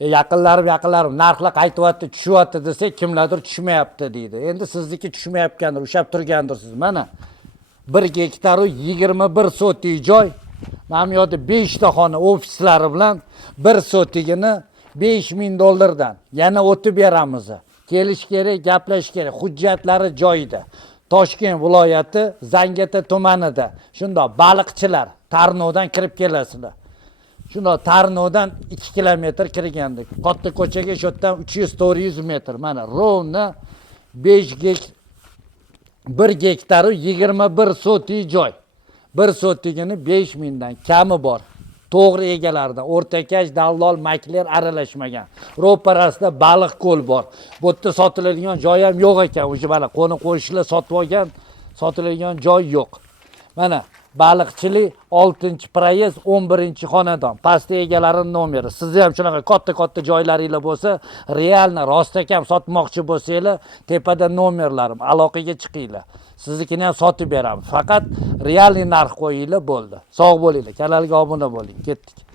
Yaqinlarim narxlar qaytyapti, tushyapti desa, kimlardir tushmayapti deydi. Endi sizniki tushmayotgandir, ushab turgandirsiz. Mana 1 gektaru 21 sotik joy. Mana bu yerda 5 ta xona ofislari bilan 1 sotigini $5000 yana o'tib beramiz. Kelish kerak, gaplash kerak. Hujjatlari joyida. Toshkent viloyati Zangata tumanida. Shundoq baliqchilar Tarnovdan kirib kelasizlar. Shundoq Tarnovdan 2 kilometr kirgandik. Katta ko'chaga shu yerdan 300-400 metr. Mana rovna 1 gektaru 21 sotik joy. 1 sotigini 5000 dan kami bor. To'g'ri egalaridan o'rtakash, dallol, makler aralashmagan. Ro'parasida baliq ko'l bor. Bu yerda sotiladigan joy ham yo'q ekan. O'sha mana qo'ni qo'shnilar sotib olgan, sotiladigan joy yo'q. Mana baliqchilik 6-proyez 11-xonadon. Pastda egalarining nomeri. Sizni ham shunaqa katta joylaringiz bo'lsa, realni rostakam sotmoqchi bo'lsangiz, tepada nomerlarim, aloqaga chiqinglar. Siznikini ham sotib beramiz. Faqat realni narx qo'yinglar bo'ldi. Sog' bo'linglar. Kanalga obuna bo'ling. Ketdik.